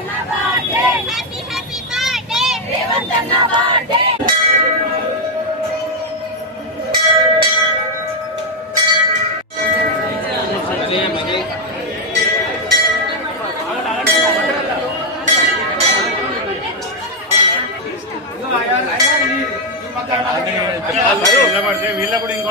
అన్న బర్త్డే అన్న బర్త్డే వీళ్ళప్పుడు ఇంకో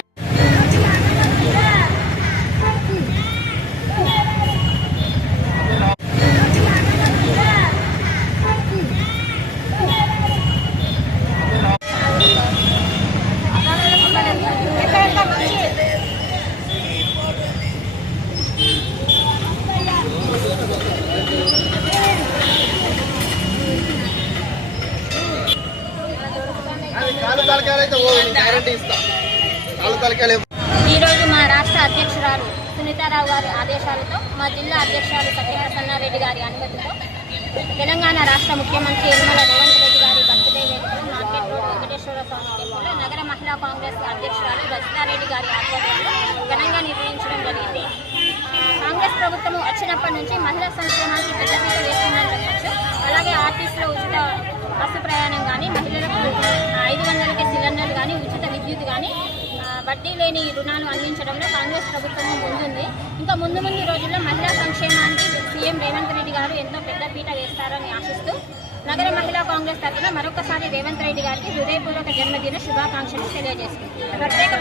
ఈరోజు మా రాష్ట్ర అధ్యక్షురాలు సునీతారావు గారి ఆదేశాలతో మా జిల్లా అధ్యక్షురాలు సత్యప్రసన్నారెడ్డి గారి అనుమతితో తెలంగాణ రాష్ట్ర ముఖ్యమంత్రి యనమల రేవంత్ రెడ్డి గారి బర్త్డే వేడుకలు మార్కెట్ వెంకటేశ్వర స్వామి టెంపుల్లో నగర మహిళా కాంగ్రెస్ అధ్యక్షురాలు రజితారెడ్డి గారి ఆధ్వర్యంలో ఘనంగా నిర్వహించడం జరిగింది. కాంగ్రెస్ ప్రభుత్వం వచ్చినప్పటి నుంచి మహిళా సంక్షేమానికి పెద్దపీట వేస్తుందని చెప్పచ్చు. అలాగే ఆర్టీసీలో ఉచిత కానీ వడ్డీ లేని రుణాలు అందించడంలో కాంగ్రెస్ ప్రభుత్వం ముందుంది. ఇంకా ముందు ముందు రోజుల్లో మహిళా సంక్షేమానికి సీఎం రేవంత్ రెడ్డి గారు ఎంతో పెద్ద పీట వేస్తారని ఆశిస్తూ నగర మహిళా కాంగ్రెస్ తరఫున మరొకసారి రేవంత్ రెడ్డి గారికి హృదయపూర్వక జన్మదిన శుభాకాంక్షలు తెలియజేస్తుంది. ప్రత్యేక